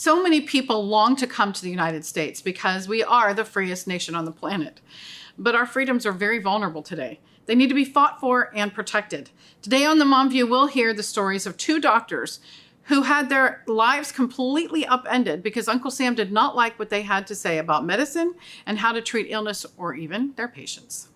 So many people long to come to the United States because we are the freest nation on the planet. But our freedoms are very vulnerable today. They need to be fought for and protected. Today on The Mom View, we'll hear the stories of two doctors who had their lives completely upended because Uncle Sam did not like what they had to say about medicine and how to treat illness or even their patients.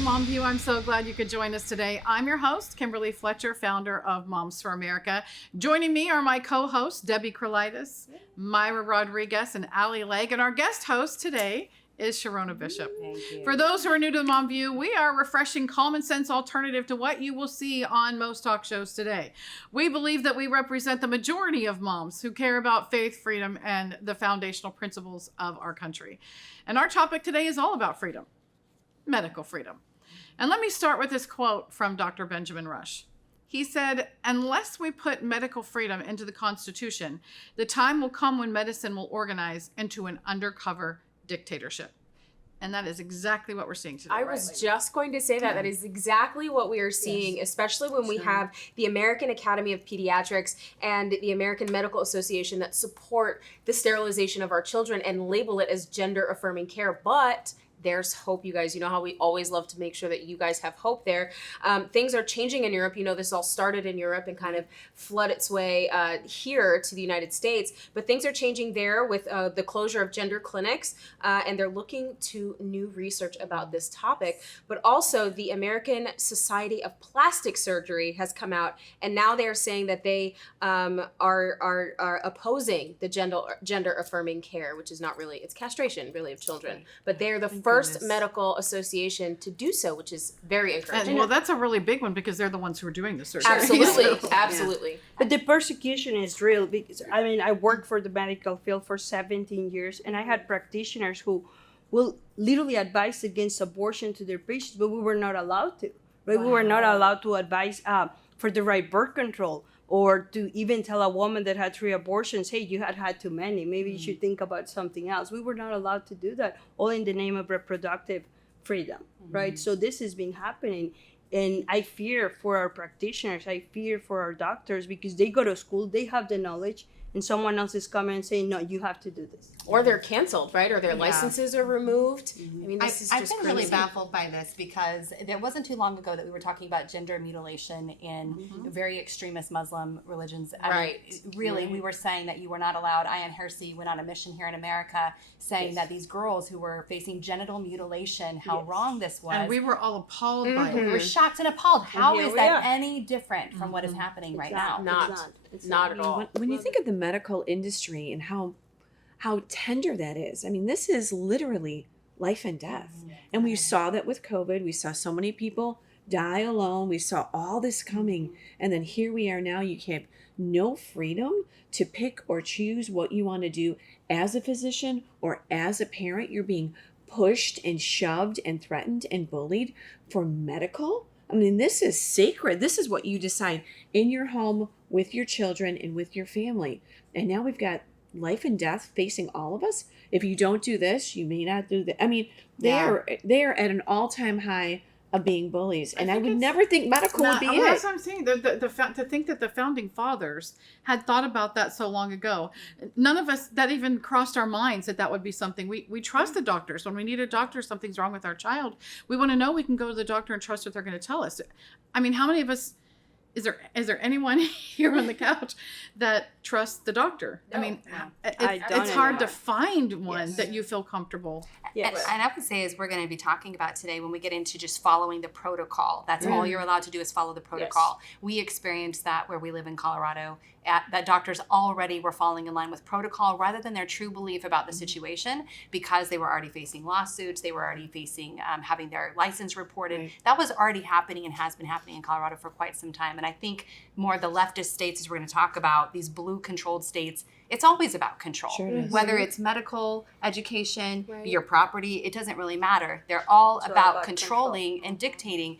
Mom View, I'm so glad you could join us today. I'm your host, Kimberly Fletcher, founder of Moms for America. Joining me are my co-hosts, Debbie Krolitis, Myra Rodriguez, and Allie Legg. And our guest host today is Sharona Bishop. Thank you. For those who are new to the Mom View, we are a refreshing, common sense alternative to what you will see on most talk shows today. We believe that we represent the majority of moms who care about faith, freedom, and the foundational principles of our country. And our topic today is all about freedom, medical freedom. And let me start with this quote from Dr. Benjamin Rush. He said, "Unless we put medical freedom into the Constitution, the time will come when medicine will organize into an undercover dictatorship." And that is exactly what we're seeing today. I was just going to say that. That is exactly what we are seeing, especially when we have the American Academy of Pediatrics and the American Medical Association that support the sterilization of our children and label it as gender-affirming care. But there's hope, you guys. You know how we always love to make sure that you guys have hope there. Things are changing in Europe. You know, this all started in Europe and kind of flood its way here to the United States. But things are changing there with the closure of gender clinics, and they're looking to new research about this topic. But also, the American Society of Plastic Surgery has come out, and now they're saying that they are opposing the gender-affirming care, which is not really, it's castration, really, of children. But they're the first medical association to do so, which is very encouraging. And, well, that's a really big one because they're the ones who are doing the surgery. Absolutely, absolutely. Yeah. But the persecution is real because, I mean, I worked for the medical field for 17 years and I had practitioners who will literally advise against abortion to their patients, but we were not allowed to. Right? Wow. We were not allowed to advise for the right birth control, or to even tell a woman that had 3 abortions, hey, you had too many. Maybe you should think about something else. We were not allowed to do that, all in the name of reproductive freedom, right? So this has been happening. And I fear for our practitioners. I fear for our doctors because they go to school, they have the knowledge, and someone else is coming and saying, no, you have to do this. Or they're canceled, right? Or their licenses are removed. I mean, this is just I've been crazy. really baffled by this because it wasn't too long ago that we were talking about gender mutilation in very extremist Muslim religions. I mean, really, we were saying that you were not allowed. Ayaan Hirsi went on a mission here in America saying that these girls who were facing genital mutilation, how wrong this was. And we were all appalled by it. We were shocked and appalled. How is that any different from what is happening right now? Not at all. When you think of the medical industry and how tender that is, I mean, this is literally life and death. And we saw that with COVID. We saw so many people die alone. We saw all this coming. And then here we are now. You have no freedom to pick or choose what you want to do as a physician or as a parent. You're being pushed and shoved and threatened and bullied for medical. I mean, this is sacred. This is what you decide in your home with your children and with your family. And now we've got life and death facing all of us. If you don't do this, you may not do that. I mean, they are at an all-time high of being bullies. And I would never think medical would be it. That's what I'm saying. To think that the founding fathers had thought about that so long ago. None of us, that even crossed our minds that would be something. We trust the doctors. When we need a doctor, something's wrong with our child, we want to know we can go to the doctor and trust what they're going to tell us. I mean, how many of us, is there anyone here on the couch that trusts the doctor? No, I mean, it's hard to find one that you feel comfortable. Yes. And I would say, as we're going to be talking about today, when we get into just following the protocol, that's all you're allowed to do is follow the protocol. Yes. We experienced that where we live in Colorado, that doctors already were falling in line with protocol rather than their true belief about the situation, because they were already facing lawsuits, they were already facing having their license reported. Right. That was already happening and has been happening in Colorado for quite some time. And And I think more the leftist states, as we're going to talk about, these blue controlled states, it's always about control. Sure it is. Whether it's medical, education, Right. your property, it doesn't really matter. They're all It's all about about controlling and dictating.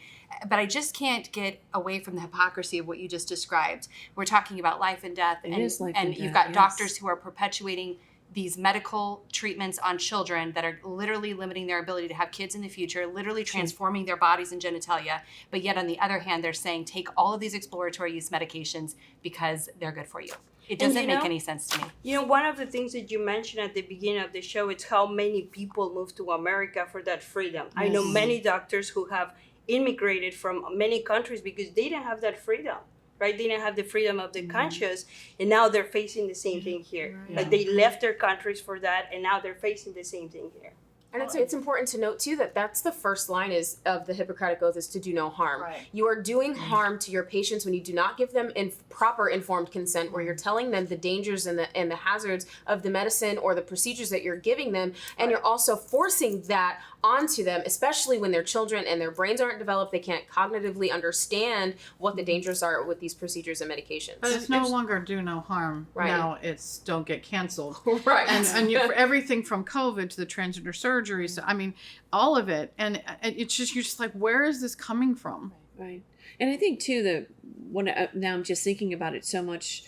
But I just can't get away from the hypocrisy of what you just described. We're talking about life and death, It and, is life and and you've death, got yes. doctors who are perpetuating these medical treatments on children that are literally limiting their ability to have kids in the future, literally transforming their bodies and genitalia. But yet on the other hand, they're saying take all of these exploratory use medications because they're good for you. It And doesn't you make know- any sense to me. You know, one of the things that you mentioned at the beginning of the show is how many people moved to America for that freedom. I know many doctors who have immigrated from many countries because they didn't have that freedom, right? They didn't have the freedom of the conscious, and now they're facing the same thing here. Like they left their countries for that, and now they're facing the same thing here. And it's important to note too that that's the first line is of the Hippocratic Oath is to do no harm. Right. You are doing harm to your patients when you do not give them proper informed consent, where you're telling them the dangers and the hazards of the medicine or the procedures that you're giving them, and you're also forcing that onto them, especially when they're children and their brains aren't developed. They can't cognitively understand what the dangers are with these procedures and medications. But it's no longer do no harm. Right. Now it's don't get canceled. Right. And you, for everything from COVID to the transgender surgeries, I mean, all of it. And it's just, you're just like, where is this coming from? Right. And I think too that when now I'm just thinking about it so much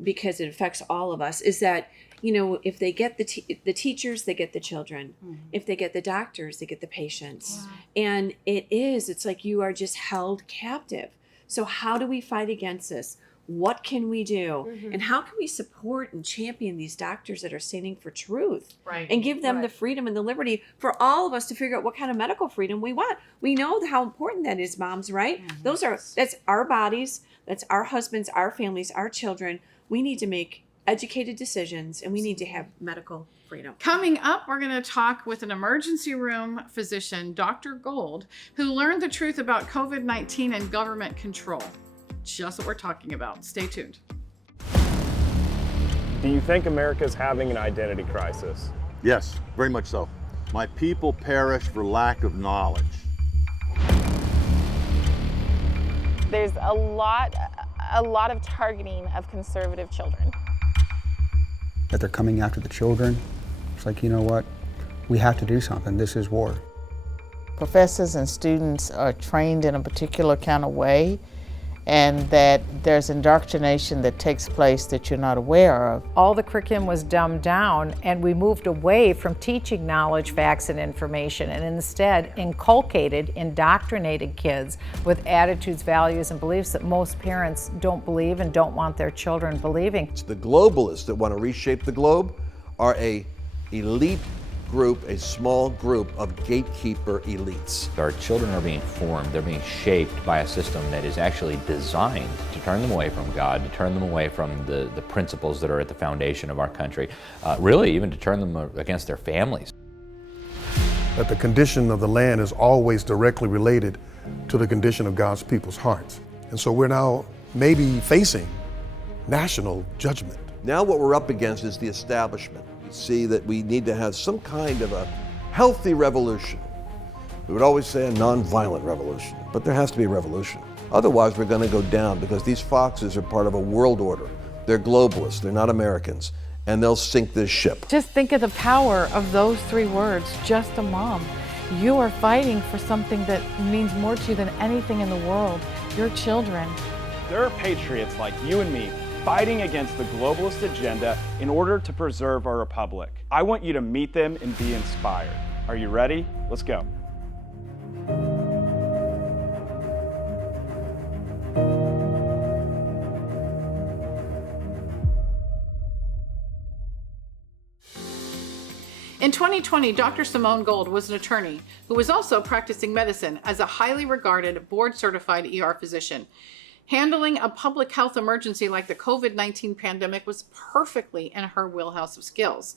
because it affects all of us is that, you know, if they get the teachers, they get the children. If they get the doctors, they get the patients. And it's like you are just held captive. So how do we fight against this? What can we do? And how can we support and champion these doctors that are standing for truth? Right. And give them the freedom and the liberty for all of us to figure out what kind of medical freedom we want. We know how important that is, moms, right? That's our bodies, that's our husbands, our families, our children. We need to make educated decisions, and we need to have medical freedom. Coming up, we're going to talk with an emergency room physician, Dr. Gold, who learned the truth about COVID-19 and government control. Just what we're talking about. Stay tuned. Do you think America is having an identity crisis? Yes, very much so. My people perish for lack of knowledge. There's a lot of targeting of conservative children. That they're coming after the children. It's like, you know what? We have to do something. This is war. Professors and students are trained in a particular kind of way, and that there's indoctrination that takes place that you're not aware of. All the curriculum was dumbed down, and we moved away from teaching knowledge, facts, and information, and instead inculcated, indoctrinated kids with attitudes, values, and beliefs that most parents don't believe and don't want their children believing. The globalists that want to reshape the globe are a elite group, a small group of gatekeeper elites. Our children are being formed, they're being shaped by a system that is actually designed to turn them away from God, to turn them away from the principles that are at the foundation of our country, really even to turn them against their families. That the condition of the land is always directly related to the condition of God's people's hearts. And so we're now maybe facing national judgment. Now what we're up against is the establishment. We see that we need to have some kind of a healthy revolution. We would always say a nonviolent revolution, but there has to be a revolution. Otherwise we're going to go down because these foxes are part of a world order. They're globalists, they're not Americans, and they'll sink this ship. Just think of the power of those three words, just a mom. You are fighting for something that means more to you than anything in the world, your children. There are patriots like you and me fighting against the globalist agenda in order to preserve our republic. I want you to meet them and be inspired. Are you ready? Let's go. In 2020, Dr. Simone Gold was an attorney who was also practicing medicine as a highly regarded, board-certified ER physician. Handling a public health emergency like the COVID-19 pandemic was perfectly in her wheelhouse of skills.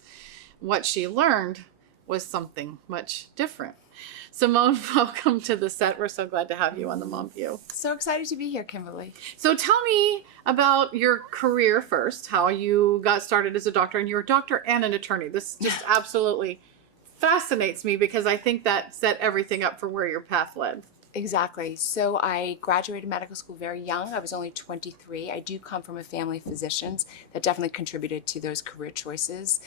What she learned was something much different. Simone, welcome to the set. We're so glad to have you on the Mom View. So excited to be here, Kimberly. So tell me about your career first, how you got started as a doctor, and you're a doctor and an attorney. This just absolutely fascinates me because I think that set everything up for where your path led. Exactly. So I graduated medical school very young. I was only 23. I do come from a family of physicians. That definitely contributed to those career choices.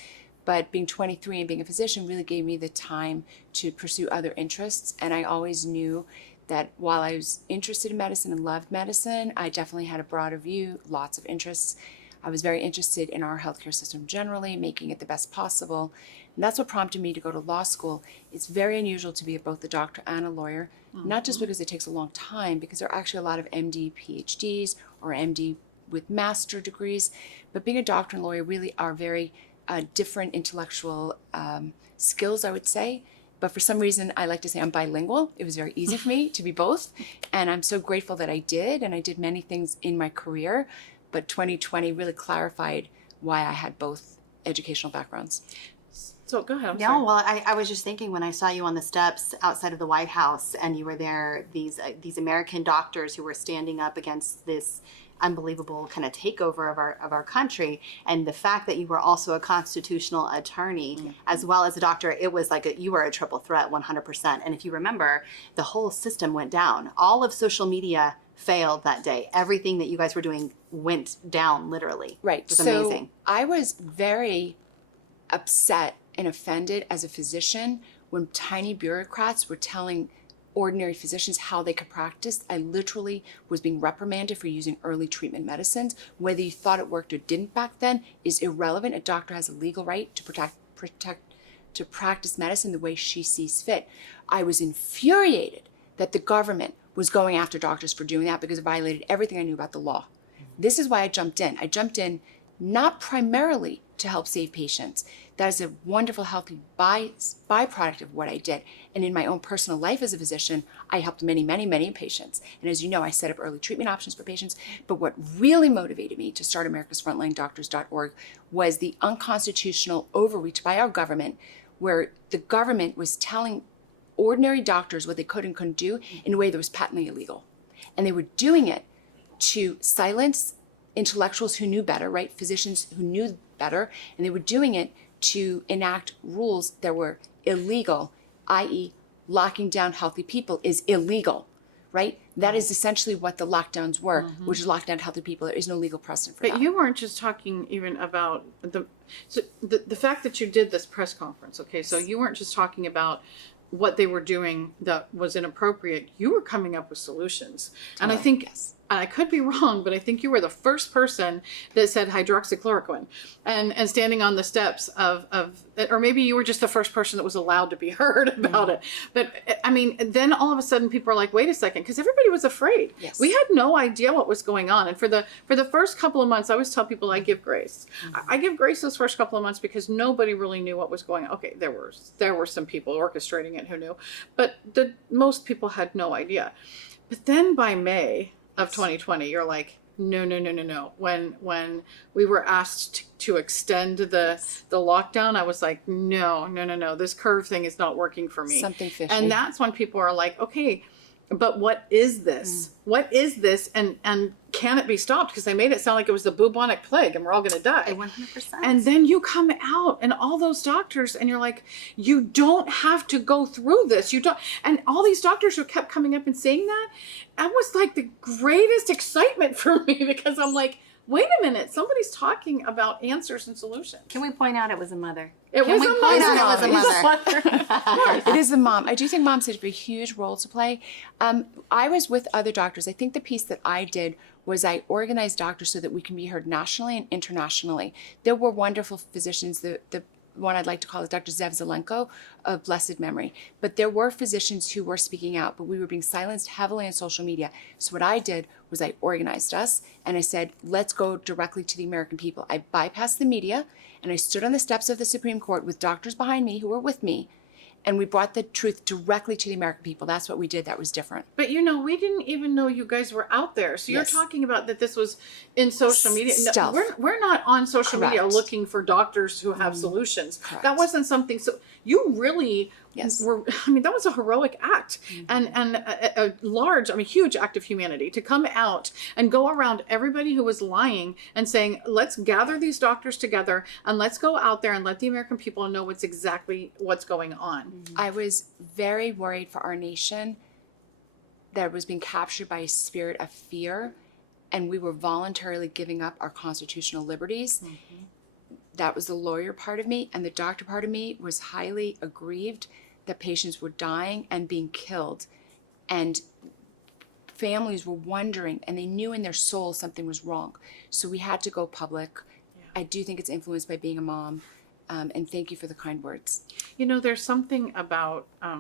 But being 23 and being a physician really gave me the time to pursue other interests. And I always knew that while I was interested in medicine and loved medicine, I definitely had a broader view, lots of interests. I was very interested in our healthcare system generally, making it the best possible. And that's what prompted me to go to law school. It's very unusual to be both a doctor and a lawyer, not just because it takes a long time, because there are actually a lot of MD, PhDs, or MD with master degrees. But being a doctor and lawyer really are very different intellectual skills, I would say. But for some reason, I like to say I'm bilingual. It was very easy for me to be both. And I'm so grateful that I did. And I did many things in my career. But 2020 really clarified why I had both educational backgrounds. So go ahead. No, well, I was just thinking when I saw you on the steps outside of the White House and you were there, these American doctors who were standing up against this unbelievable kind of takeover of our country, and the fact that you were also a constitutional attorney as well as a doctor, it was like you were a triple threat 100%. And if you remember, the whole system went down. All of social media failed that day. Everything that you guys were doing went down literally. Right. It was amazing. I was very upset and offended as a physician when tiny bureaucrats were telling ordinary physicians how they could practice. I literally was being reprimanded for using early treatment medicines. Whether you thought it worked or didn't back then is irrelevant. A doctor has a legal right to practice medicine the way she sees fit. I was infuriated that the government was going after doctors for doing that because it violated everything I knew about the law. This is why I jumped in. I jumped in not primarily to help save patients. That is a wonderful, healthy byproduct of what I did. And in my own personal life as a physician, I helped many, many, many patients. And as you know, I set up early treatment options for patients. But what really motivated me to start AmericasFrontlineDoctors.org was the unconstitutional overreach by our government, where the government was telling ordinary doctors what they could and couldn't do in a way that was patently illegal. And they were doing it to silence intellectuals who knew better, right? Physicians who knew better. And they were doing it to enact rules that were illegal, i.e. locking down healthy people is illegal, right? That is essentially what the lockdowns were, which is lock down healthy people. There is no legal precedent for that. But you weren't just talking even about the fact that you did this press conference, okay? So you weren't just talking about what they were doing that was inappropriate. You were coming up with solutions. And I think, and I could be wrong, but I think you were the first person that said hydroxychloroquine and standing on the steps of, or maybe you were just the first person that was allowed to be heard about it. But I mean, then all of a sudden people are like, wait a second, because everybody was afraid. Yes. We had no idea what was going on. And for the first couple of months, I always tell people I give grace. I give grace those first couple of months because nobody really knew what was going on. Okay, there were some people orchestrating it who knew, but most people had no idea. But then by May of 2020, you're like, no. When we were asked to extend the lockdown, I was like, no. This curve thing is not working for me. Something fishy. And that's when people are like, okay, but what is this? What is this? And can it be stopped? Because they made it sound like it was the bubonic plague and we're all going to die. 100%. And then you come out and all those doctors and you're like, you don't have to go through this. You don't. And all these doctors who kept coming up and saying that was like the greatest excitement for me because I'm like, wait a minute, somebody's talking about answers and solutions. Can we point out it was a mother? It is the mom. I do think moms had a huge role to play. I was with other doctors. I think the piece that I did was I organized doctors so that we can be heard nationally and internationally. There were wonderful physicians. The one I'd like to call is Dr. Zev Zelenko of blessed memory. But there were physicians who were speaking out, but we were being silenced heavily on social media. So what I did was I organized us and I said, let's go directly to the American people. I bypassed the media and I stood on the steps of the Supreme Court with doctors behind me who were with me. And we brought the truth directly to the American people. That's what we did. That was different. But we didn't even know you guys were out there. So you're talking about that this was in social media. Stealth. No, we're not on social Correct. media looking for doctors who have solutions. Correct. That wasn't something. So you really were. I mean, that was a heroic act and a large, huge act of humanity to come out and go around everybody who was lying and saying, let's gather these doctors together and let's go out there and let the American people know what's going on. I was very worried for our nation that was being captured by a spirit of fear, and we were voluntarily giving up our constitutional liberties. That was the lawyer part of me, and the doctor part of me was highly aggrieved that patients were dying and being killed. And families were wondering, and they knew in their soul something was wrong. So we had to go public. I do think it's influenced by being a mom. And thank you for the kind words. You know, there's something about, I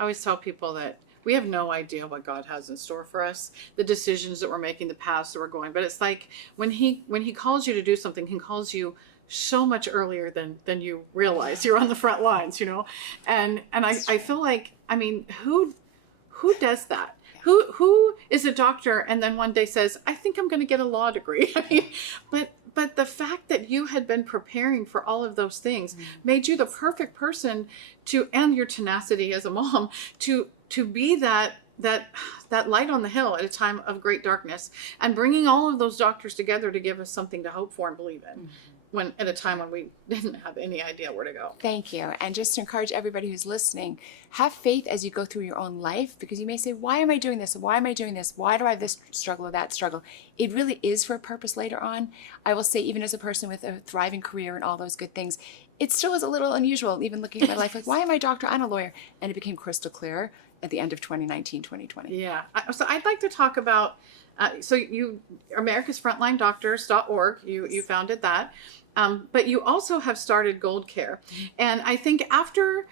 always tell people that we have no idea what God has in store for us, the decisions that we're making, the paths that we're going. But it's like when he calls you to do something, he calls you so much earlier than you realize. You're on the front lines, you know? And I feel like, I mean, who does that? Who is a doctor and then one day says, I think I'm going to get a law degree? I mean, but the fact that you had been preparing for all of those things made you the perfect person and your tenacity as a mom to be that light on the hill at a time of great darkness, and bringing all of those doctors together to give us something to hope for and believe in. When at a time when we didn't have any idea where to go. Thank you. And just to encourage everybody who's listening, have faith as you go through your own life, because you may say, why am I doing this? Why am I doing this? Why do I have this struggle or that struggle? It really is for a purpose later on. I will say, even as a person with a thriving career and all those good things, it still was a little unusual, even looking at my life, like, why am I a doctor? I'm a lawyer. And it became crystal clear at the end of 2019, 2020. Yeah. So I'd like to talk about, so you, AmericasFrontlineDoctors.org, you founded that. But you also have started Gold Care. And I think after,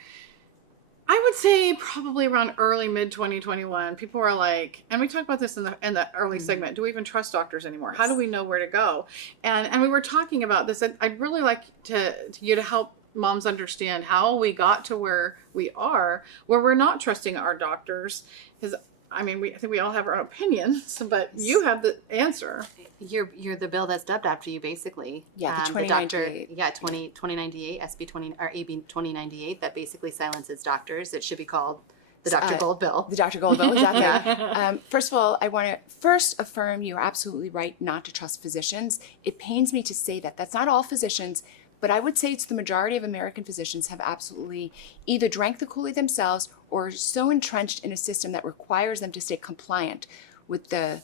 I would say probably around early mid 2021, people were like, and we talked about this in the early segment, do we even trust doctors anymore? How do we know where to go? And we were talking about this. I'd really like you to help moms understand how we got to where we are, where we're not trusting our doctors. Because I mean, I think we all have our own opinions, but you have the answer. You're the bill that's dubbed after you, basically. Yeah, the 2098. Yeah, 2098, SB 20 or AB 2098, that basically silences doctors. It should be called the Dr. Gold Bill. The Dr. Gold Bill, exactly. First of all, I want to first affirm you're absolutely right not to trust physicians. It pains me to say that. That's not all physicians, but I would say it's the majority of American physicians have absolutely either drank the Kool-Aid themselves or so entrenched in a system that requires them to stay compliant with the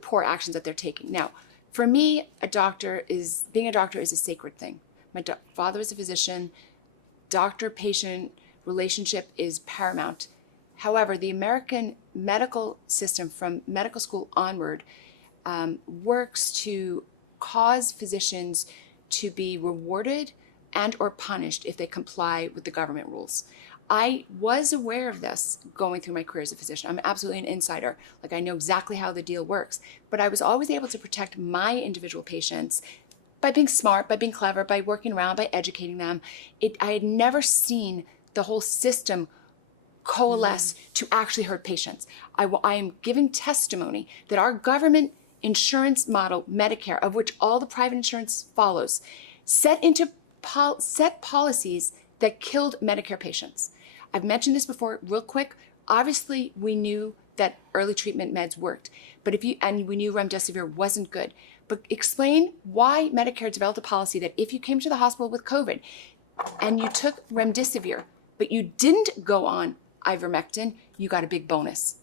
poor actions that they're taking. Now, for me, being a doctor is a sacred thing. My father was a physician. Doctor-patient relationship is paramount. However, the American medical system from medical school onward works to cause physicians to be rewarded and or punished if they comply with the government rules. I was aware of this going through my career as a physician. I'm absolutely an insider. Like, I know exactly how the deal works, but I was always able to protect my individual patients by being smart, by being clever, by working around, by educating them. I had never seen the whole system coalesce to actually hurt patients. I am giving testimony that our government insurance model, Medicare, of which all the private insurance follows, set policies that killed Medicare patients. I've mentioned this before, real quick. Obviously, we knew that early treatment meds worked, and we knew remdesivir wasn't good. But explain why Medicare developed a policy that if you came to the hospital with COVID and you took remdesivir, but you didn't go on ivermectin, you got a big bonus.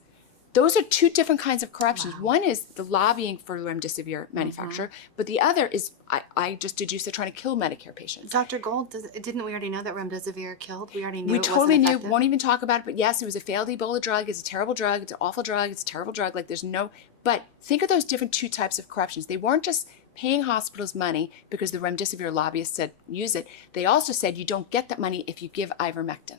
Those are two different kinds of corruptions. Wow. One is the lobbying for remdesivir manufacturer, but the other is, I just deduced they're trying to kill Medicare patients. Dr. Gold, didn't we already know that remdesivir killed? We already knew. We totally knew. Won't even talk about it. But yes, it was a failed Ebola drug. It's a terrible drug. It's an awful drug. It's a terrible drug. Like, there's no. But think of those different two types of corruptions. They weren't just paying hospitals money because the remdesivir lobbyists said use it. They also said you don't get that money if you give ivermectin.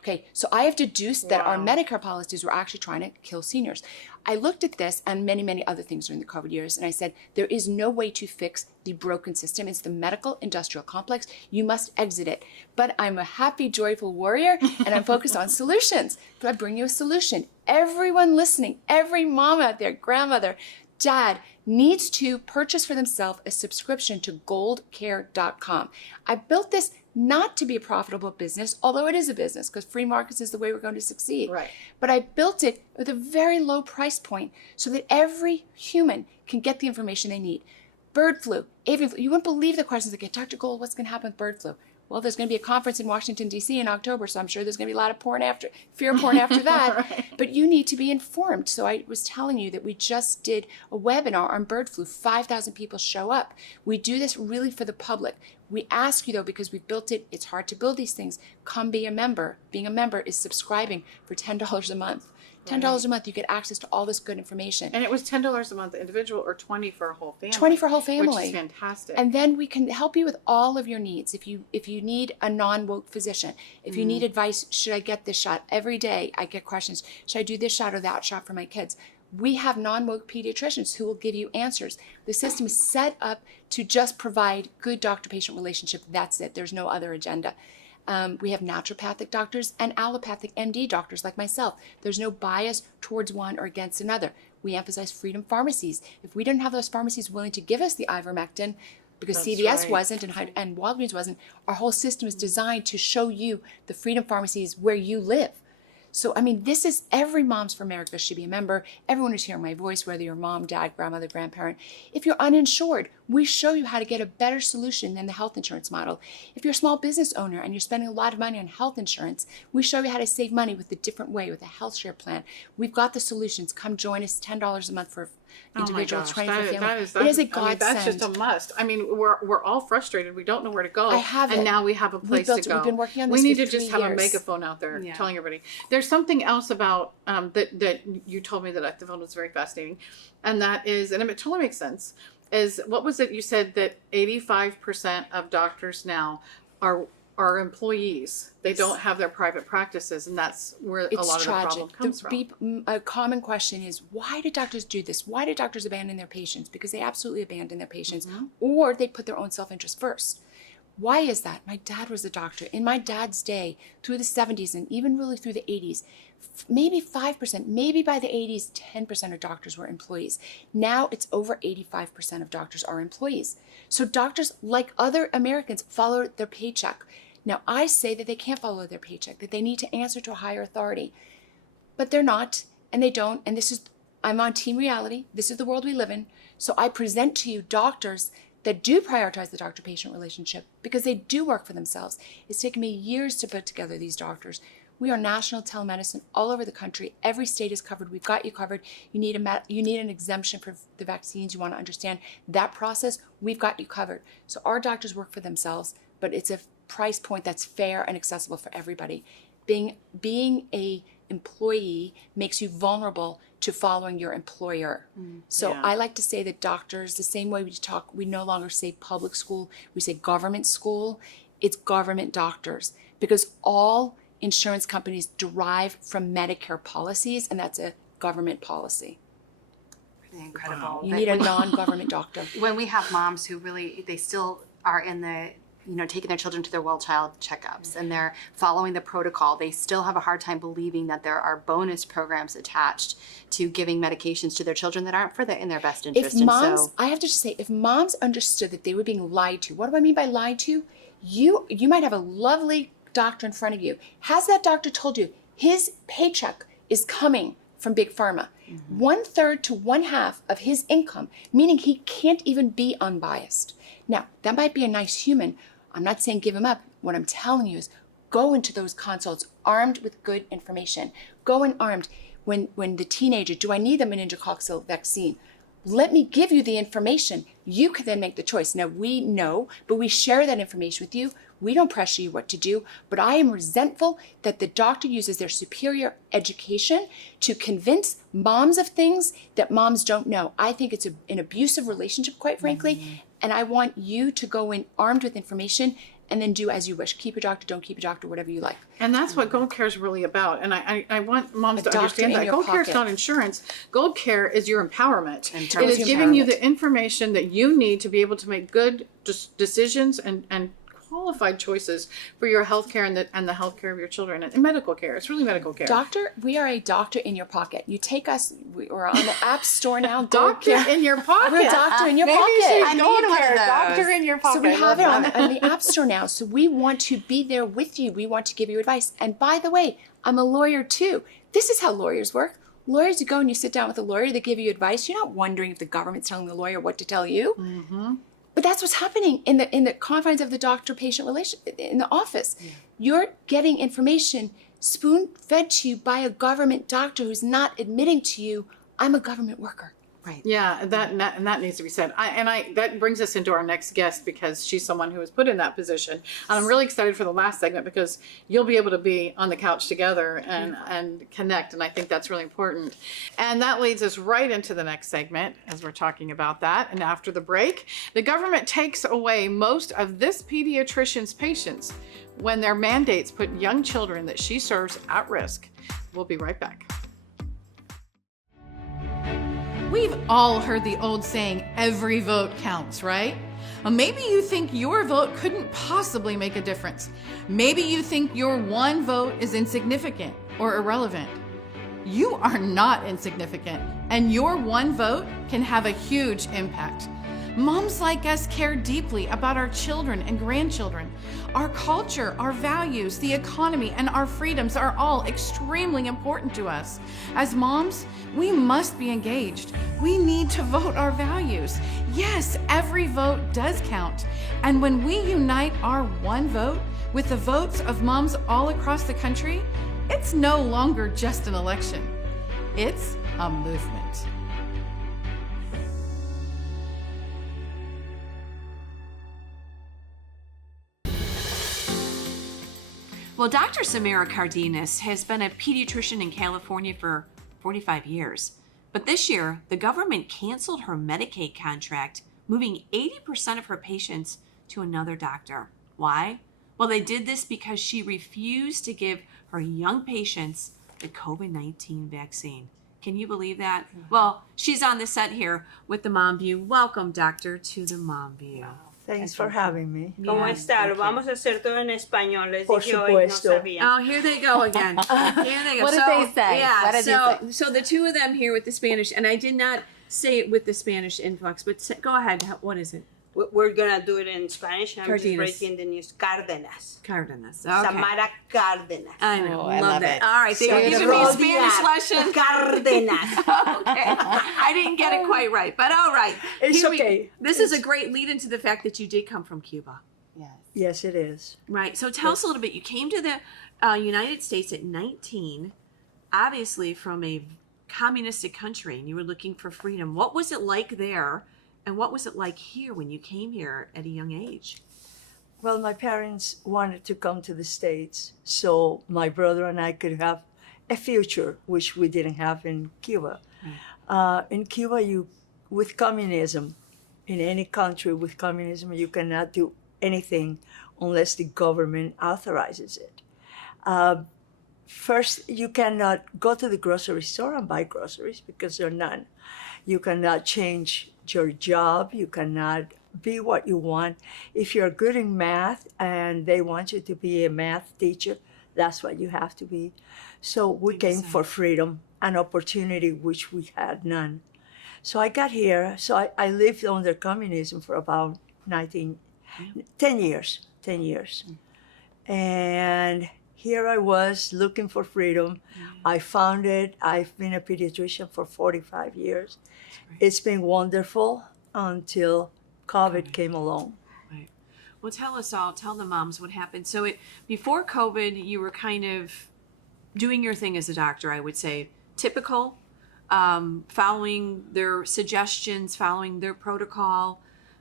Okay, so I have deduced that our Medicare policies were actually trying to kill seniors. I looked at this and many, many other things during the COVID years, and I said, there is no way to fix the broken system. It's the medical industrial complex. You must exit it. But I'm a happy, joyful warrior, and I'm focused on solutions. So I bring you a solution. Everyone listening, every mom out there, grandmother, dad, needs to purchase for themselves a subscription to goldcare.com. I built this not to be a profitable business, although it is a business, because free markets is the way we're going to succeed. Right. But I built it with a very low price point so that every human can get the information they need. Bird flu, avian flu, you wouldn't believe the questions they get. Dr. Gold, what's going to happen with bird flu? Well, there's going to be a conference in Washington, D.C. in October, so I'm sure there's going to be a lot of fear porn after that. Right. But you need to be informed. So I was telling you that we just did a webinar on bird flu. 5,000 people show up. We do this really for the public. We ask you, though, because we've built it, it's hard to build these things. Come be a member. Being a member is subscribing for $10 a month. $10 a month, you get access to all this good information. And it was $10 a month individual or $20 for a whole family. 20 for a whole family. Which is fantastic. And then we can help you with all of your needs. If you need a non-woke physician, if you need advice, should I get this shot? Every day I get questions, should I do this shot or that shot for my kids? We have non-woke pediatricians who will give you answers. The system is set up to just provide good doctor-patient relationship. That's it. There's no other agenda. We have naturopathic doctors and allopathic MD doctors like myself. There's no bias towards one or against another. We emphasize freedom pharmacies. If we didn't have those pharmacies willing to give us the ivermectin, because That's CVS right. wasn't and Walgreens wasn't, our whole system is designed to show you the freedom pharmacies where you live. So, I mean, this is every Moms for America should be a member. Everyone who's hearing my voice, whether you're mom, dad, grandmother, grandparent. If you're uninsured, we show you how to get a better solution than the health insurance model. If you're a small business owner and you're spending a lot of money on health insurance, we show you how to save money with a different way, with a health share plan. We've got the solutions. Come join us, $10 a month for individual, oh my gosh, 20 for family. That It is a I mean, godsend. that's just a must. I mean, we're all frustrated. We don't know where to go. I have and it. now we have a place to go. We've been working on we this need for to just 3 have a years. megaphone out there telling everybody. There's something else about that you told me that I found was very fascinating, and that is, and it totally makes sense. Is what was it you said that 85% of doctors now are employees. They don't have their private practices, and that's where a lot of the problem comes from. A common question is, why do doctors do this? Why do doctors abandon their patients? Because they absolutely abandon their patients, or they put their own self-interest first. Why is that? My dad was a doctor. In my dad's day, through the 70s and even really through the 80s, maybe 5%, maybe by the 80s, 10% of doctors were employees. Now it's over 85% of doctors are employees. So doctors, like other Americans, follow their paycheck. Now, I say that they can't follow their paycheck, that they need to answer to a higher authority. But they're not, and they don't. And I'm on Team Reality. This is the world we live in. So I present to you doctors that do prioritize the doctor-patient relationship because they do work for themselves. It's taken me years to put together these doctors. We are national telemedicine all over the country. Every state is covered. We've got you covered. You need an exemption for the vaccines. You want to understand that process. We've got you covered. So our doctors work for themselves, but it's a price point that's fair and accessible for everybody. Being a employee makes you vulnerable to following your employer. So I like to say that doctors, the same way we no longer say public school, we say government school. It's government doctors, because all insurance companies derive from Medicare policies, and that's a government policy. Pretty incredible. You need a non-government doctor. When we have moms who really, they still are in the, taking their children to their well-child checkups and they're following the protocol, they still have a hard time believing that there are bonus programs attached to giving medications to their children that aren't in their best interest. I have to just say, if moms understood that they were being lied to, what do I mean by lied to? You might have a lovely doctor in front of you. Has that doctor told you his paycheck is coming from Big Pharma? 1/3 to 1/2 of his income, meaning he can't even be unbiased. Now, that might be a nice human. I'm not saying give him up. What I'm telling you is go into those consults armed with good information. Go in armed. When the teenager, do I need the meningococcal vaccine? Let me give you the information. You can then make the choice. Now, we know, but we share that information with you. We don't pressure you what to do, but I am resentful that the doctor uses their superior education to convince moms of things that moms don't know. I think it's an abusive relationship, quite frankly, and I want you to go in armed with information and then do as you wish. Keep a doctor, don't keep a doctor, whatever you like. And that's what Gold Care is really about. And I want moms to doctor understand in that. your Gold Care is pocket. not insurance. Gold Care is your empowerment. It It's is giving you empowerment. the information that you need to be able to make good decisions and qualified choices for your health care and the health care of your children and medical care. It's really medical care. Doctor, we are a doctor in your pocket. You take us, we're on the App Store now. Doctor in your pocket. We're a doctor in your Maybe pocket. you should I go need to one of a those. doctor in your pocket. So we have it on the App Store now. So we want to be there with you. We want to give you advice. And by the way, I'm a lawyer too. This is how lawyers work. Lawyers, you go and you sit down with a lawyer, they give you advice. You're not wondering if the government's telling the lawyer what to tell you. But that's what's happening in the confines of the doctor-patient relation in the office. Yeah. You're getting information spoon-fed to you by a government doctor who's not admitting to you, I'm a government worker. Right. Yeah, that needs to be said. That brings us into our next guest, because she's someone who was put in that position. And I'm really excited for the last segment, because you'll be able to be on the couch together and connect. And I think that's really important. And that leads us right into the next segment as we're talking about that. And after the break, the government takes away most of this pediatrician's patients when their mandates put young children that she serves at risk. We'll be right back. We've all heard the old saying, every vote counts, right? Well, maybe you think your vote couldn't possibly make a difference. Maybe you think your one vote is insignificant or irrelevant. You are not insignificant, and your one vote can have a huge impact. Moms like us care deeply about our children and grandchildren. Our culture, our values, the economy, and our freedoms are all extremely important to us. As moms, we must be engaged. We need to vote our values. Yes, every vote does count. And when we unite our one vote with the votes of moms all across the country, it's no longer just an election. It's a movement. Well, Dr. Samara Cardenas has been a pediatrician in California for 45 years. But this year, the government canceled her Medicaid contract, moving 80% of her patients to another doctor. Why? Well, they did this because she refused to give her young patients the COVID-19 vaccine. Can you believe that? Well, she's on the set here with the Mom View. Welcome, doctor, to the Mom View. Thanks for having me. ¿Cómo está? Vamos a hacer todo en español. Les Por dije hoy, no supuesto. sabían. Oh, here they go again. Here they go. What did they say? Yeah, What did they say? so the two of them here with the Spanish, and I did not say it with the Spanish influx, but go ahead. What is it? We're going to do it in Spanish. I'm just Cardenas. breaking the news. Cardenas. Cardenas. Okay. Samara Cardenas. I know. I love love that. it. All right. They So were giving me a it's Spanish Rodiar. lesson. Cardenas. Okay. I didn't get it quite right, but all right. It's Here okay. This is a great lead into the fact that you did come from Cuba. Yes, it is. Right. So tell us a little bit. You came to the United States at 19, obviously from a communistic country, and you were looking for freedom. What was it like there, and what was it like here when you came here at a young age? Well, my parents wanted to come to the States so my brother and I could have a future, which we didn't have in Cuba. In Cuba, with communism, in any country with communism, you cannot do anything unless the government authorizes it. First, you cannot go to the grocery store and buy groceries because there are none. You cannot change your job. You cannot be what you want. If you're good in math and they want you to be a math teacher, that's what you have to be. So we came for freedom and opportunity, which we had none. So I got here. So I lived under communism for about 10 years. And here I was looking for freedom. I found it. I've been a pediatrician for 45 years. It's been wonderful until COVID came along. Right. Well, tell the moms what happened. So before COVID, you were kind of doing your thing as a doctor, I would say. Typical, following their suggestions, following their protocol.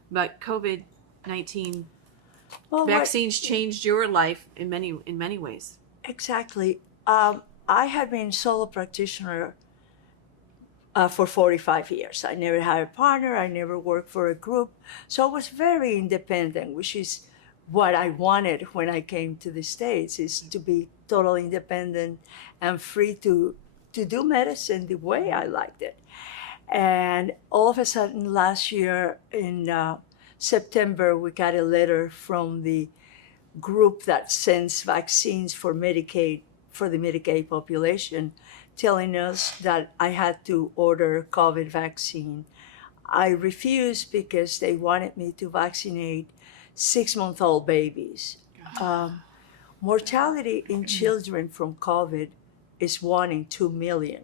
But COVID-19 vaccines changed your life in many ways. Exactly. I had been solo practitioner for 45 years. I never had a partner. I never worked for a group. So I was very independent, which is what I wanted when I came to the States, is to be totally independent and free to do medicine the way I liked it. And all of a sudden last year in September, we got a letter from the group that sends vaccines for Medicaid, for the Medicaid population, telling us that I had to order COVID vaccine. I refused because they wanted me to vaccinate 6-month-old babies. Mortality in children from COVID is 1 in 2 million.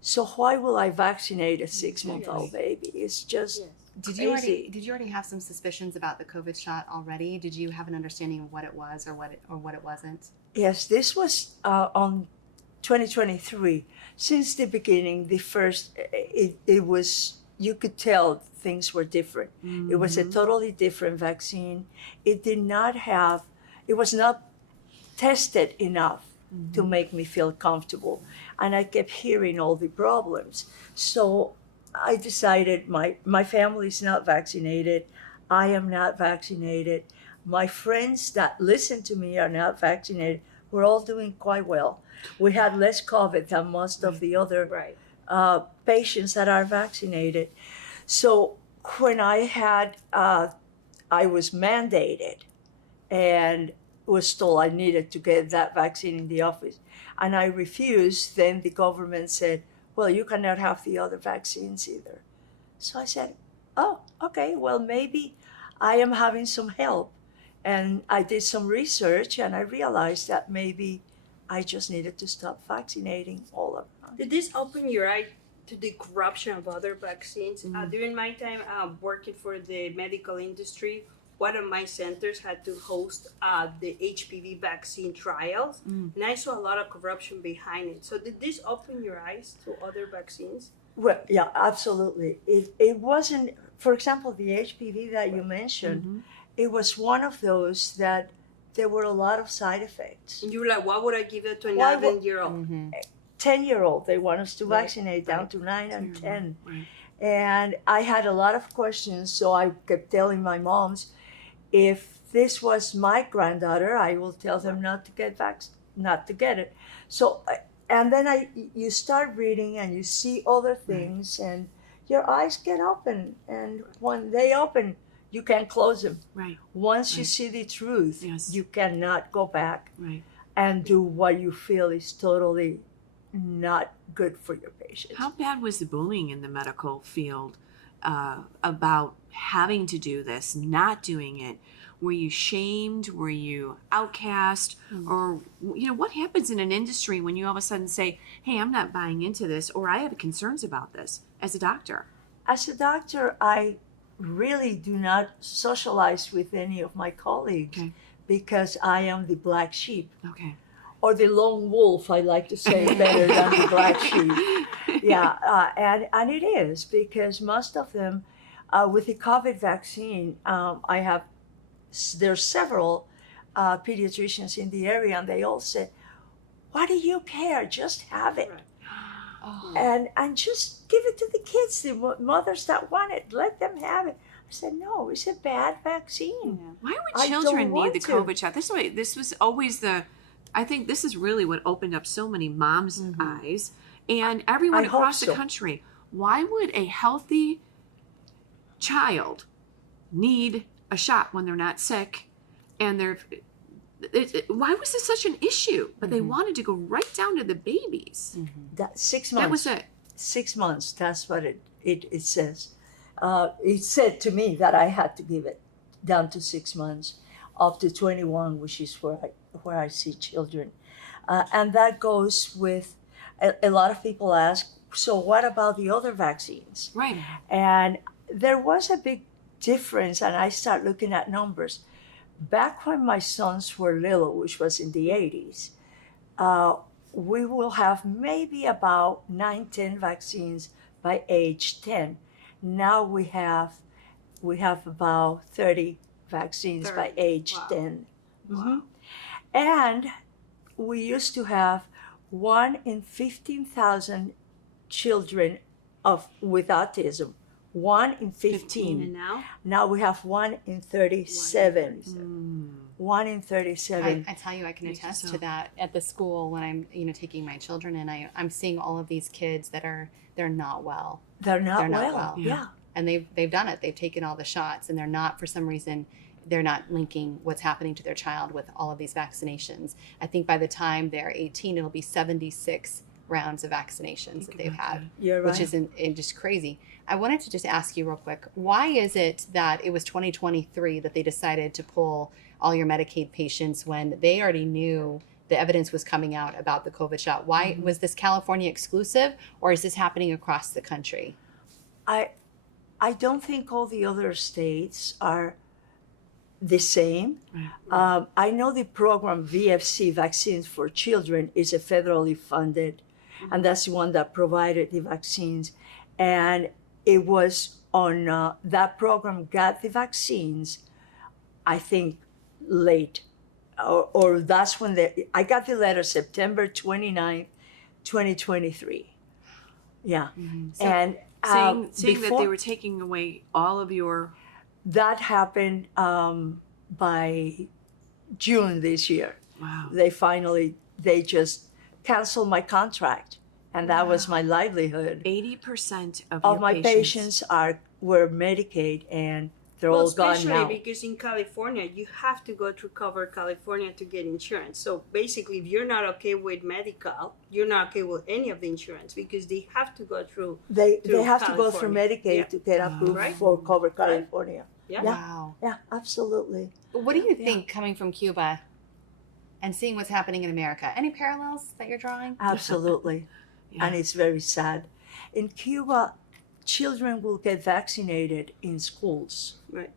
So why will I vaccinate a 6-month-old baby? It's just Did you already have some suspicions about the COVID shot already? Did you have an understanding of what it was or what it wasn't? Yes, this was on 2023. Since the beginning, it was, you could tell things were different. It was a totally different vaccine. It was not tested enough to make me feel comfortable. And I kept hearing all the problems. So I decided my family's not vaccinated. I am not vaccinated. My friends that listen to me are not vaccinated. We're all doing quite well. We had less COVID than most of the other patients that are vaccinated. So when I was mandated and was told I needed to get that vaccine in the office, and I refused, then the government said, well, you cannot have the other vaccines either. So I said, oh, okay, well, maybe I am having some help. And I did some research and I realized that maybe I just needed to stop vaccinating all of them. Did this open your eye to the corruption of other vaccines? During my time working for the medical industry, one of my centers had to host the HPV vaccine trials, and I saw a lot of corruption behind it. So did this open your eyes to other vaccines? Well, yeah, absolutely. It wasn't, for example, the HPV that you mentioned, it was one of those that there were a lot of side effects. And you were like, why would I give it to an 11-year-old? 10-year-old, they want us to vaccinate down to 9 and 10. And I had a lot of questions, so I kept telling my moms, if this was my granddaughter, I will tell them not to get it. So, and then you start reading and you see other things, and your eyes get open. And when they open, you can't close them. Once you see the truth, you cannot go back and do what you feel is totally not good for your patients. How bad was the bullying in the medical field about having to do this, not doing it? Were you shamed? Were you outcast? Or, what happens in an industry when you all of a sudden say, hey, I'm not buying into this, or I have concerns about this as a doctor? As a doctor, I really do not socialize with any of my colleagues because I am the black sheep. Or the lone wolf, I like to say better than the black sheep. And it is because most of them, with the COVID vaccine, there's several pediatricians in the area, and they all said, why do you care? Just have it. And just give it to the kids, the mothers that want it, let them have it. I said, no, it's a bad vaccine. Why would children need the COVID shot? This was always I think this is really what opened up so many moms' eyes and everyone across the country. Why would a healthy child need a shot when they're not sick? And why was this such an issue? But they wanted to go right down to the babies. That 6 months. That was it. 6 months. That's what it says. It said to me that I had to give it down to 6 months, up to 21, which is where I see children. And that goes with, a lot of people ask, so what about the other vaccines? And there was a big difference, and I start looking at numbers. Back when my sons were little, which was in the 80s, we will have maybe about 9-10 vaccines by age 10. Now we have about 30 vaccines by age 10. And we used to have 1 in 15,000 children with autism. 1 in 15. And now? Now we have 1 in 37. 1 in 37. I tell you, I can attest to that at the school when I'm, taking my children, and I'm seeing all of these kids that they're not well. They're not well. Yeah. And they've done it. They've taken all the shots, and they're not, for some reason, they're not linking what's happening to their child with all of these vaccinations. I think by the time they're 18, it'll be 76 rounds of vaccinations that they've had, which is just crazy. I wanted to just ask you real quick, why is it that it was 2023 that they decided to pull all your Medicaid patients when they already knew the evidence was coming out about the COVID shot? Why was this California exclusive, or is this happening across the country? I don't think all the other states are the same. I know the program VFC, Vaccines for Children, is a federally funded, and that's the one that provided the vaccines. And it was on that program got the vaccines, I think, late. Or that's when I got the letter September 29th, 2023. Yeah. So and saying that they were taking away all of your... That happened by June this year. Wow. They just canceled my contract, and that was my livelihood. 80% of my patients were Medicaid, and they're all gone especially now. because in California, you have to go through Cover California to get insurance. So basically, if you're not okay with medical, you're not okay with any of the insurance because they have to go through. They through have to go through California. Medicaid to get approved Right. for Cover California. Yeah. Wow. Yeah, absolutely. What do you think coming from Cuba and seeing what's happening in America? Any parallels that you're drawing? Absolutely. And it's very sad. In Cuba, children will get vaccinated in schools. Right.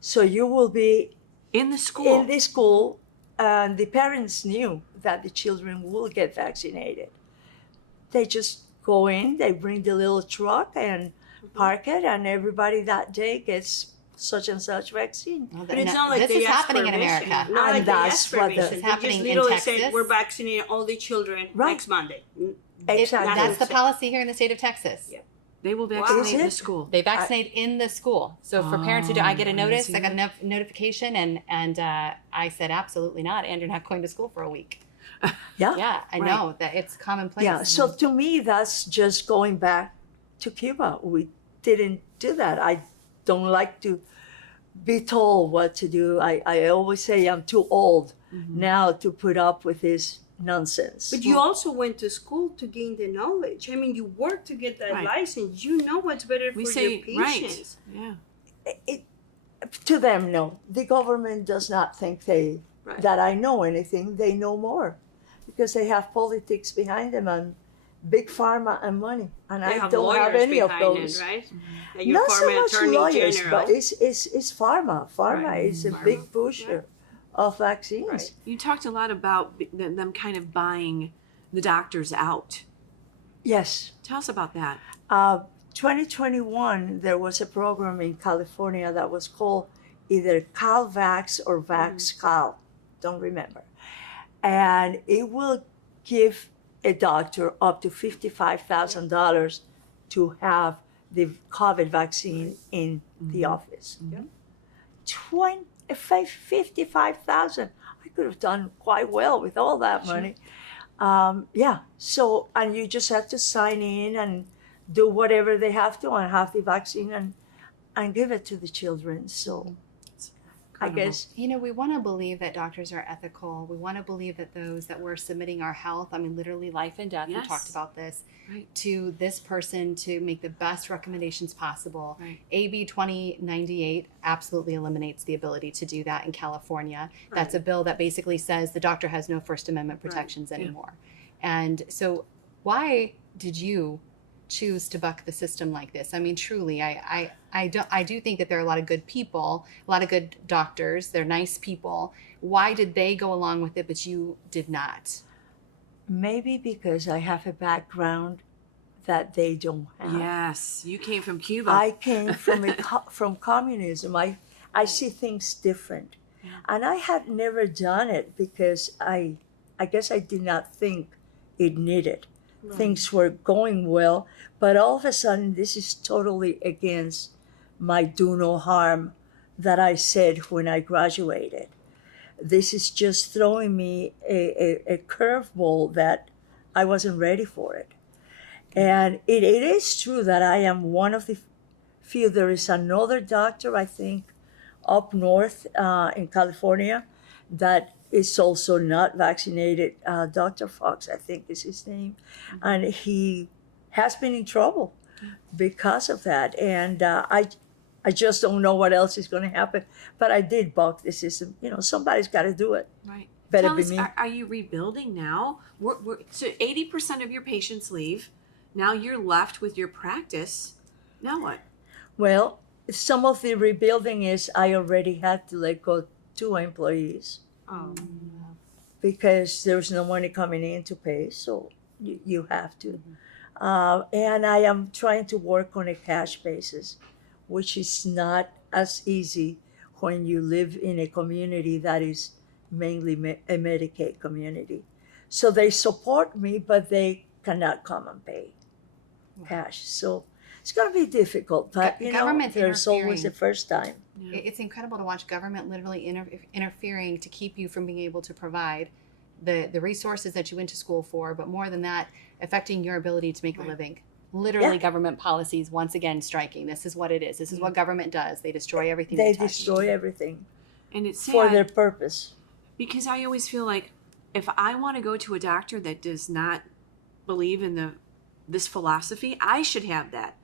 So you will be in the school. In the school, and the parents knew that the children will get vaccinated. They just go in, they bring the little truck and park it, and everybody that day gets such and such vaccine. But it's not like this they is ask happening in permission. America. Not like And they that's ask what the- permission. It's They happening just in literally Texas. said, we're vaccinating all the children next Monday. Exactly. That's the policy here in the state of Texas. Yeah. They will Is vaccinate in it? the school. They vaccinate in the school. So for parents who do, I get a notice, see I got a notification, and I said, absolutely not. And you're not going to school for a week. Yeah. Yeah, I Right. know that it's commonplace. Yeah, so to me, that's just going back to Cuba. We didn't do that. I don't like to be told what to do. I always say I'm too old now to put up with this nonsense. But you also went to school to gain the knowledge. I mean, you worked to get that Right. license. You know what's better We for say, your patients. right. Yeah. To them, no. The government does not think Right. that I know anything. They know more because they have politics behind them and big pharma and money. And They I have don't have lawyers any of behind those. it, right? And your Not so pharma much attorney lawyers, general. but it's pharma. Pharma Right. is a Pharma. big pusher of vaccines. You talked a lot about them kind of buying the doctors out. Yes. Tell us about that. 2021, there was a program in California that was called either CalVax or VaxCal. Don't remember. And it will give a doctor up to $55,000 to have the COVID vaccine in the office. $55,000. I could have done quite well with all that money. Yeah. So, and you just have to sign in and do whatever they have to and have the vaccine and give it to the children. So, I guess. You know, we want to believe that doctors are ethical. We want to believe that those that we're submitting our health, I mean, literally life and death, Yes. we talked about this, Right. to this person to make the best recommendations possible. Right. AB 2098 absolutely eliminates the ability to do that in California. That's a bill that basically says the doctor has no First Amendment protections anymore. And so why did you choose to buck the system like this? I mean, truly, I do think that there are a lot of good people, a lot of good doctors. They're nice people. Why did they go along with it, but you did not? Maybe because I have a background that they don't have. Yes, you came from Cuba. I came from from communism. I see things different, and I had never done it because I guess I did not think it needed. Right. Things were going well, but all of a sudden, this is totally against my do no harm that I said when I graduated. This is just throwing me a curveball that I wasn't ready for it. And it is true that I am one of the few. There is another doctor, I think, up north in California that is also not vaccinated. Dr. Fox, I think is his name. And he has been in trouble because of that. And I just don't know what else is going to happen. But I did buck the system. You know, somebody's got to do it. Right. Better Tell be us, me. are you rebuilding now? So 80% of your patients leave. Now you're left with your practice. Now what? Well, some of the rebuilding is I already had to let go 2 employees because there's no money coming in to pay, so you have to. And I am trying to work on a cash basis, which is not as easy when you live in a community that is mainly a Medicaid community. So they support me, but they cannot come and pay cash. So it's going to be difficult, but Government there's always a interfering. first time. It's incredible to watch government literally interfering to keep you from being able to provide the resources that you went to school for, but more than that, affecting your ability to make a living. Literally, government policies once again striking. This is what it is. This is what government does. They destroy everything. They touch. destroy everything And it's for sad their purpose. because I always feel like if I want to go to a doctor that does not believe in this philosophy, I should have that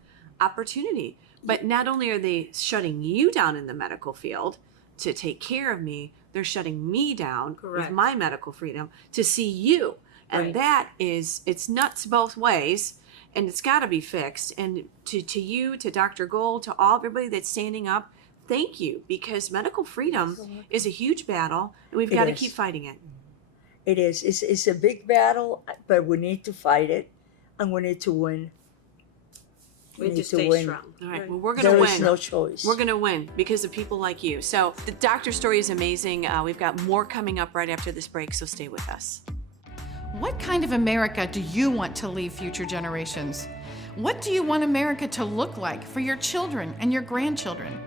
opportunity. But not only are they shutting you down in the medical field to take care of me, they're shutting me down with my medical freedom to see you. And that is, it's nuts both ways, and it's got to be fixed. And to you, to Dr. Gold, to everybody that's standing up, thank you, because medical freedom is a huge battle, and we've got to keep fighting it. It is. It's a big battle, but we need to fight it, and we need to win. We need to stay strong. All right. Well, we're going to There win. is no choice. We're going to win because of people like you. So the doctor story is amazing. We've got more coming up right after this break, so stay with us. What kind of America do you want to leave future generations? What do you want America to look like for your children and your grandchildren?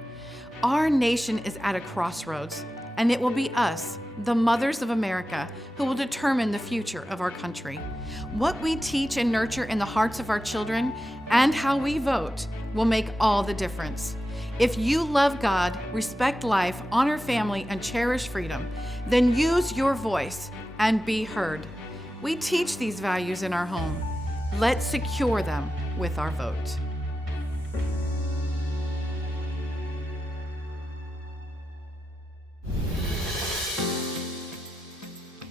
Our nation is at a crossroads, and it will be us, the mothers of America, who will determine the future of our country. What we teach and nurture in the hearts of our children and how we vote will make all the difference. If you love God, respect life, honor family, and cherish freedom, then use your voice and be heard. We teach these values in our home. Let's secure them with our vote.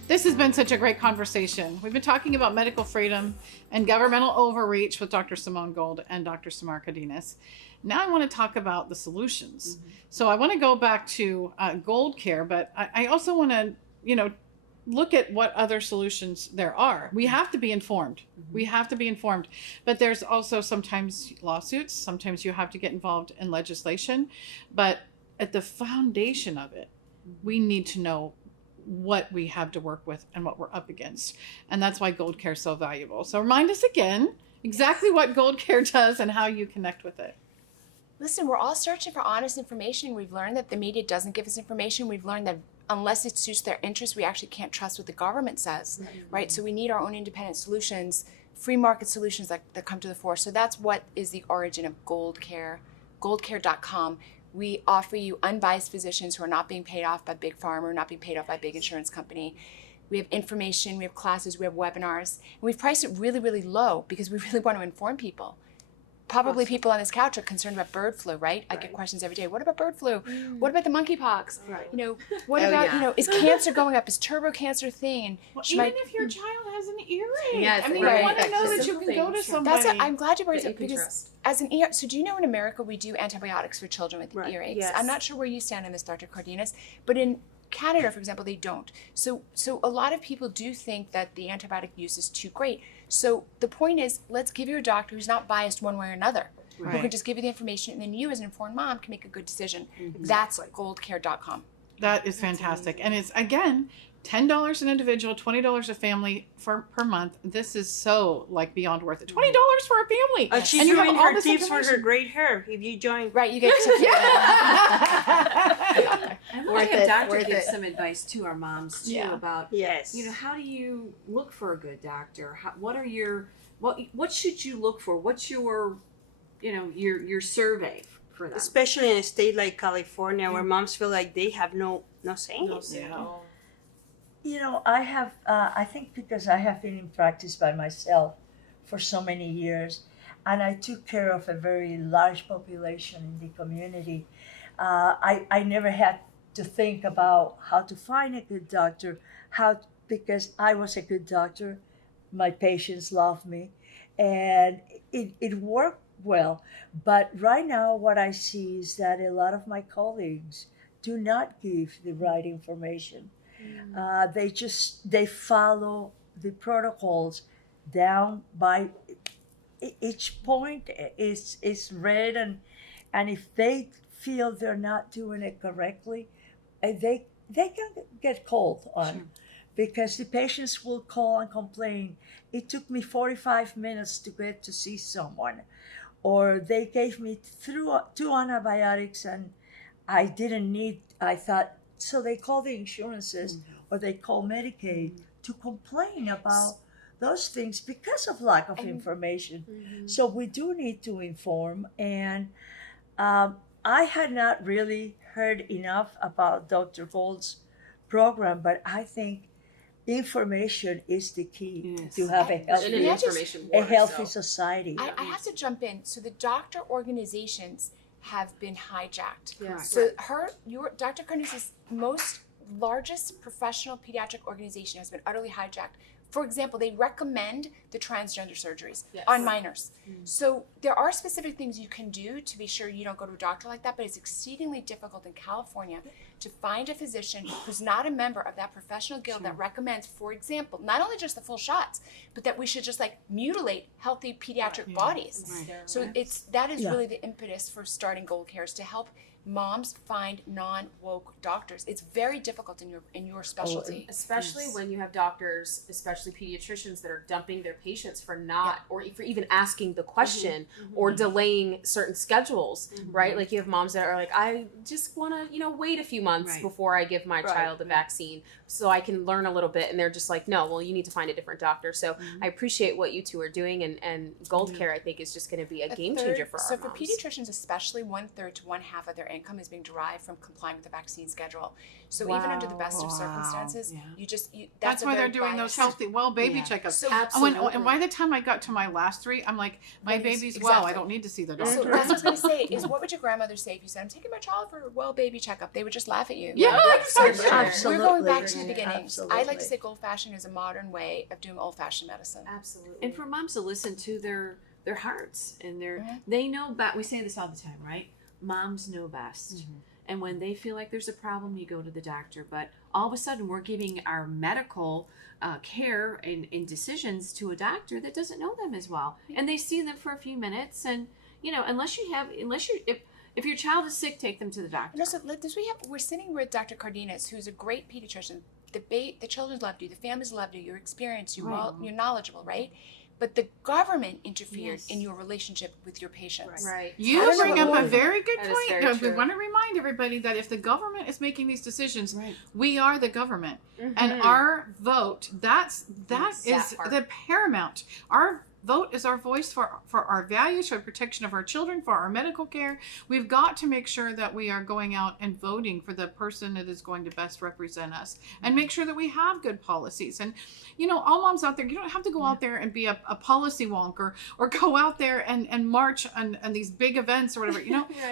This has been such a great conversation. We've been talking about medical freedom and governmental overreach with Dr. Simone Gold and Dr. Samara Cardenas. Now I want to talk about the solutions. So I want to go back to Gold Care, but I also want to, look at what other solutions there are. We have to be informed. We have to be informed. But there's also sometimes lawsuits. Sometimes you have to get involved in legislation. But at the foundation of it, we need to know what we have to work with and what we're up against. And that's why Gold Care is so valuable. So remind us again exactly what Gold Care does and how you connect with it. Listen, we're all searching for honest information. We've learned that the media doesn't give us information. We've learned that unless it suits their interests, we actually can't trust what the government says, right? So we need our own independent solutions, free market solutions that come to the fore. So that's what is the origin of Gold Care, goldcare.com. We offer you unbiased physicians who are not being paid off by Big Pharma, not being paid off by big insurance company. We have information, we have classes, we have webinars, and we've priced it really, really low because we really want to inform people. Probably people on this couch are concerned about bird flu, right? I get questions every day. What about bird flu? What about the monkeypox? What about, is cancer going up? Is turbo cancer thing? Well, even if your child has an earache. Yes, I mean, you want to know that you can go to somebody. I'm glad you brought it up because as an ear, so do you know in America we do antibiotics for children with earaches? Yes. I'm not sure where you stand on this, Dr. Cardenas, but in Canada, for example, they don't. So a lot of people do think that the antibiotic use is too great. So the point is, let's give you a doctor who's not biased one way or another, who can just give you the information, and then you as an informed mom can make a good decision. That's goldcare.com. That is fantastic. And it's, again, $10 an individual, $20 a family per month. This is so beyond worth it. $20 for a family. And she's you have doing all her this tips for her information. great hair. If you join, right, you get I want to have Dr. give some advice to our moms too about how do you look for a good doctor? What should you look for? What's your survey for them? especially in a state like California, where moms feel like they have no say in it. I think because I have been in practice by myself for so many years, and I took care of a very large population in the community, I never had to think about how to find a good doctor, because I was a good doctor, my patients loved me, and it worked well. But right now, what I see is that a lot of my colleagues do not give the right information. They follow the protocols down by each point is read, and if they feel they're not doing it correctly, they can get called on, because the patients will call and complain, it took me 45 minutes to get to see someone, or they gave me two antibiotics and I didn't need, I thought, so they call the insurances or they call Medicaid to complain about those things because of lack of information. So we do need to inform, and I had not really heard enough about Dr. Gold's program, but I think information is the key to have a healthy society. I have to jump in. So the doctor organizations have been hijacked. Yes. So Dr. Cardenas' most largest professional pediatric organization has been utterly hijacked. For example, they recommend the transgender surgeries on minors. So there are specific things you can do to be sure you don't go to a doctor like that, but it's exceedingly difficult in California to find a physician who's not a member of that professional guild that recommends, for example, not only just the full shots, but that we should just like mutilate healthy pediatric bodies. So that is really the impetus for starting Gold Cares, to help moms find non-woke doctors. It's very difficult in your specialty. Especially when you have doctors, especially pediatricians, that are dumping their patients for not, or for even asking the question, or delaying certain schedules, right? Like you have moms that are like, I just want to, wait a few months before I give my child the vaccine so I can learn a little bit. And they're just like, no, well, you need to find a different doctor. So I appreciate what you two are doing, and Gold Care, I think, is just going to be a game changer for our moms. So for pediatricians, especially 1/3 to 1/2 of their income is being derived from complying with the vaccine schedule. So even under the best of circumstances, that's why they're doing those healthy baby checkups. So and by the time I got to my last 3, I'm like, my baby's well, I don't need to see the doctor. So that's what I was going to say, is what would your grandmother say if you said, I'm taking my child for a well baby checkup? They would just laugh at you. Yeah, We're going back to the beginnings. I like to say old fashioned is a modern way of doing old fashioned medicine. Absolutely. And for moms to listen to their hearts and they know we say this all the time, right? Moms know best. And when they feel like there's a problem, you go to the doctor. But all of a sudden, we're giving our medical care and decisions to a doctor that doesn't know them as well. And they see them for a few minutes. And, if your child is sick, take them to the doctor. And also, we're sitting with Dr. Cardenas, who's a great pediatrician. The children loved you. The families loved you. You're experienced. You're knowledgeable, right? But the government interfered in your relationship with your patients. Right. You bring up a very good point. We want to remind everybody that if the government is making these decisions, we are the government. And our vote, that is the paramount. Our vote is our voice for our values, for protection of our children, for our medical care. We've got to make sure that we are going out and voting for the person that is going to best represent us, and make sure that we have good policies. And, all moms out there, you don't have to go out there and be a policy wonker or go out there and march on these big events or whatever.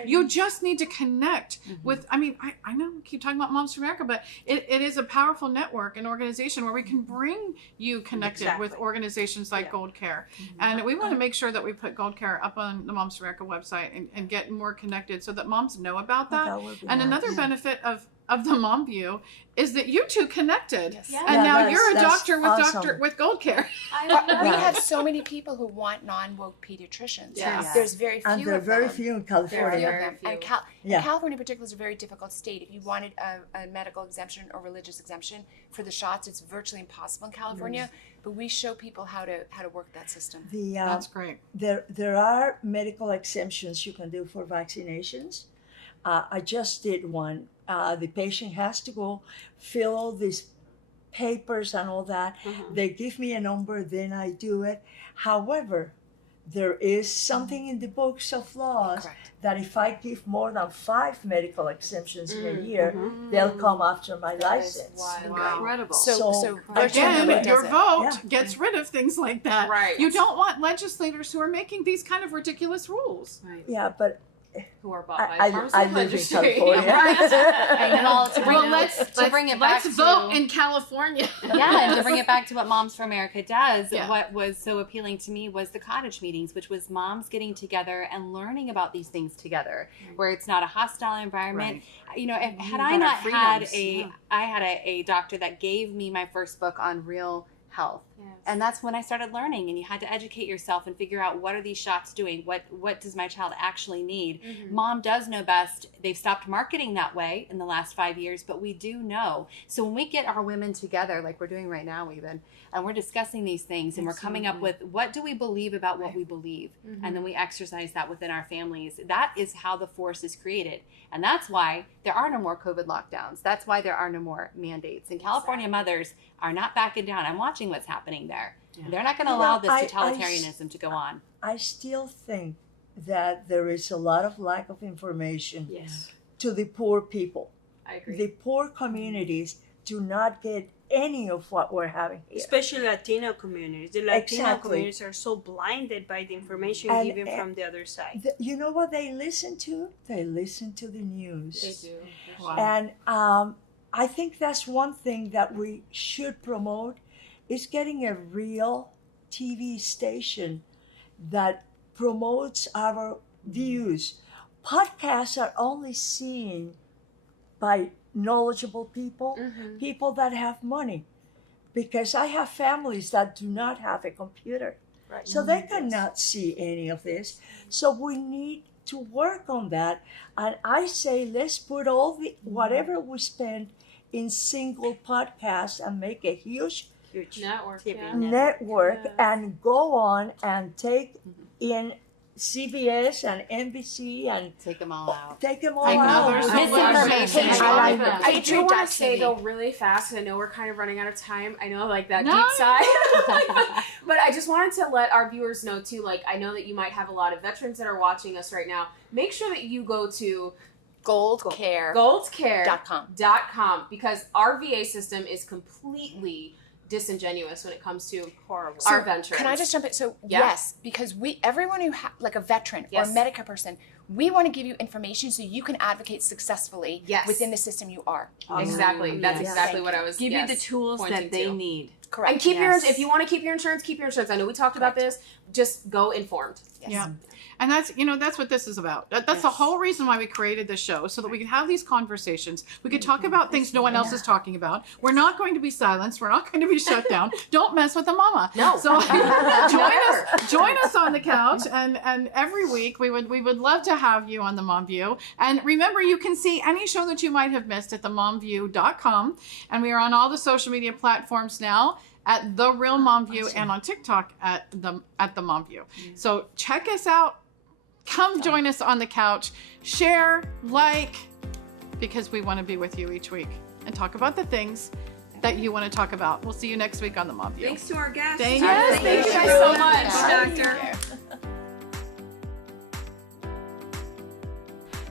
You just need to connect with, I know we keep talking about Moms for America, but it is a powerful network and organization where we can bring you connected with organizations like Gold Care. And we want to make sure that we put Gold Care up on the Moms for America website and get more connected so that moms know about that. And another benefit of the Mom View is that you two connected. And now you're a doctor with Gold Care. We have so many people who want non-woke pediatricians. There's very few and there are very few in California. And California in particular is a very difficult state. If you wanted a medical exemption or religious exemption for the shots, it's virtually impossible in California. But we show people how to work that system. That's great. There are medical exemptions you can do for vaccinations. I just did one. The patient has to go fill all these papers and all that. They give me a number, then I do it. However, there is something in the books of laws that if I give more than 5 medical exemptions in a year, they'll come after my license. Incredible. So again, your vote gets rid of things like that. You don't want legislators who are making these kind of ridiculous rules. Yeah, but who are bought by I the pharmaceutical live in industry. California. And well, to bring, let's bring it back let's to, vote in California. yeah, and to bring it back to what Moms for America does, Yeah. what was so appealing to me was the cottage meetings, which was moms getting together and learning about these things together, where it's not a hostile environment. You know, had I not had I had a doctor that gave me my first book on real health. And that's when I started learning, and you had to educate yourself and figure out, what are these shots doing? What does my child actually need? Mom does know best. They've stopped marketing that way in the last 5 years, but we do know. So when we get our women together, like we're doing right now even, and we're discussing these things, and we're coming up with, what do we believe about what we believe? And then we exercise that within our families. That is how the force is created. And that's why there are no more COVID lockdowns. That's why there are no more mandates. And California mothers are not backing down. I'm watching what's happening there. They're not going to allow this totalitarianism to go on. I still think that there is a lot of lack of information to the poor people. I agree. The poor communities do not get any of what we're having here. Especially Latino communities. The Latino communities are so blinded by the information given from the other side. You know what they listen to? They listen to the news. They do. Wow. And I think that's one thing that we should promote, is getting a real TV station that promotes our views. Podcasts are only seen by knowledgeable people, people that have money, because I have families that do not have a computer. Right. So they cannot see any of this. So we need to work on that. And I say, let's put all the whatever we spend in single podcasts and make a huge network and go on and take in CBS and NBC and take them all out. Take them all I know out. there's Misinformation. I do want to say though really fast, I know we're kind of running out of time. I know like that deep sigh. But I just wanted to let our viewers know too, like I know that you might have a lot of veterans that are watching us right now. Make sure that you go to goldcare.com because our VA system is completely disingenuous when it comes to our veterans. Can I just jump in? So yes, because everyone who like a veteran or a Medicare person, we want to give you information so you can advocate successfully within the system you are. Exactly. That's exactly what I was give you the tools that they need. Correct. And keep your if you want to keep your insurance, keep your insurance. I know we talked about this. Just go informed. Yeah. And that's, that's what this is about. That's the whole reason why we created this show, so that we could have these conversations. We could talk about things no one else is talking about. We're not going to be silenced. We're not going to be shut down. Don't mess with the mama. No. So join us on the couch, and every week we would love to have you on the Mom View. And remember, you can see any show that you might have missed at themomview.com, and we are on all the social media platforms now at The Real Mom View and on TikTok at the Mom View. So check us out. Come join us on the couch. Share, like, because we want to be with you each week and talk about the things that you want to talk about. We'll see you next week on the Mom View. Thanks to our guests. Thank you guys so much, Doctor.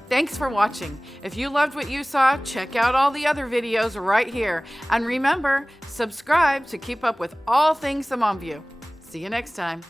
Thanks for watching. If you loved what you saw, check out all the other videos right here. And remember, subscribe to keep up with all things the Mom View. See you next time.